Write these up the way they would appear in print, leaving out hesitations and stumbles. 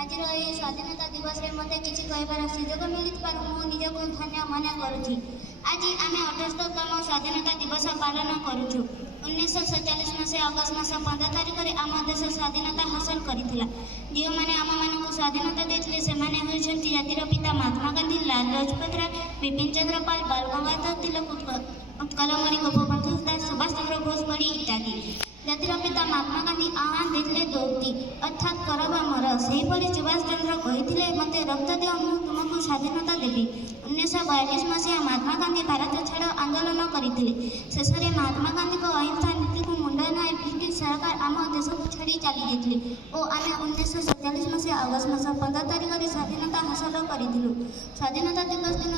ଆଜିର ଏହି ସ୍ୱାଧୀନତା ଦିବସରେ ମୋତେ କିଛି କହିବାର ସୁଯୋଗ ମିଳିଥିବାରୁ ମୁଁ ନିଜକୁ ଧନ୍ୟ ମନେ କରୁଛି। ଆଜି ଆମେ 78ତମ ସ୍ୱାଧୀନତା ଦିବସ ପାଳନ କରୁଛୁ। 1947 ମସିହା ଅଗଷ୍ଟ ମାସ 15 ତାରିଖରେ ଆମ ଦେଶ ସ୍ୱାଧୀନତା ହାସଲ କରିଥିଲା। ଯେଉଁମାନେ ଆମମାନଙ୍କୁ ସ୍ୱାଧୀନତା ଦେଇଥିଲେ ସେମାନେ ହେଉଛନ୍ତି ଜାତିର ପିତା ମହାତ୍ମା ଗାନ୍ଧୀ, ଲାଲ ଲଜପତ ରାୟ, ବିପିନ ଚନ୍ଦ୍ର ପାଲ, ବାଲ ଗଙ୍ଗାଧର ତିଲକ, ଉତ୍କଳମଣି ଗୋପବନ୍ଧୁ ଦାସ, ସୁଭାଷ ଚନ୍ଦ୍ର ବୋଷ ଭଳି ଇତ୍ୟାଦି। ଜାତିର ପିତା ମହାତ୍ମା ଗାନ୍ଧୀ ଆହ୍ୱାନ ଦେଇଥିଲେ ଦୌତି ଅର୍ଥାତ୍ କର ବା ମର। ସେହିପରି ସୁଭାଷ ଚନ୍ଦ୍ର କହିଥିଲେ ମୋତେ ରକ୍ତ ଦିଅ ମୁଁ ତୁମକୁ ସ୍ୱାଧୀନତା ଦେବି। 1942 ମସିହା ମହାତ୍ମା ଗାନ୍ଧୀ ଭାରତ ଛାଡ଼ ଆନ୍ଦୋଳନ କରିଥିଲେ। ଶେଷରେ ମହାତ୍ମା ଗାନ୍ଧୀଙ୍କ ଅହିଂସା ନୀତିକୁ ମୁଣ୍ଡ ନୁଆଇ ବ୍ରିଟିଶ ସରକାର ଆମ ଦେଶକୁ ଛାଡ଼ି ଚାଲିଯାଇଥିଲେ ଓ ଆମେ 1947 ମସିହା ଅଗଷ୍ଟ ମାସ 15 ତାରିଖରେ ସ୍ୱାଧୀନତା ହାସଲ କରିଥିଲୁ। ସ୍ୱାଧୀନତା ଦିବସ ଦିନ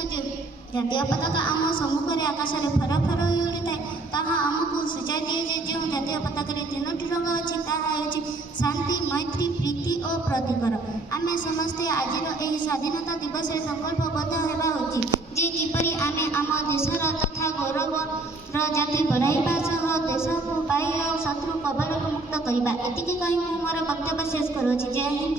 ଜାତୀୟ ପତାକା ଆମ ସମ୍ମୁଖରେ ଆକାଶରେ ଫର ଫର ହୋଇ ଉଡ଼ିଥାଏ ତାହା ଆମକୁ ସୂଚାଇ ଦିଏ ଯେ ଯେଉଁ ଜାତୀୟ ପତାକାରେ 3ଟି ରଙ୍ଗ ଅଛି ତାହା ହେଉଛି ଶାନ୍ତି, ମୈତ୍ରୀ, ପ୍ରୀତି ଓ ପ୍ରତିକର। ଆମେ ସମସ୍ତେ ଆଜିର ଏହି ସ୍ୱାଧୀନତା ଦିବସରେ ସଂକଳ୍ପବଦ୍ଧ ହେବା ଉଚିତ ଯେ କିପରି ଆମେ ଆମ ଦେଶର ତଥା ଗୌରବର ଜାତି ବଢ଼ାଇବା ସହ ଦେଶକୁ ବାହ୍ୟ ଶତ୍ରୁ କବଳରୁ ମୁକ୍ତ କରିବା। ଏତିକି କହି ମୁଁ ମୋର ବକ୍ତବ୍ୟ ଶେଷ କରୁଅଛି। ଜୟ ହିନ୍ଦ।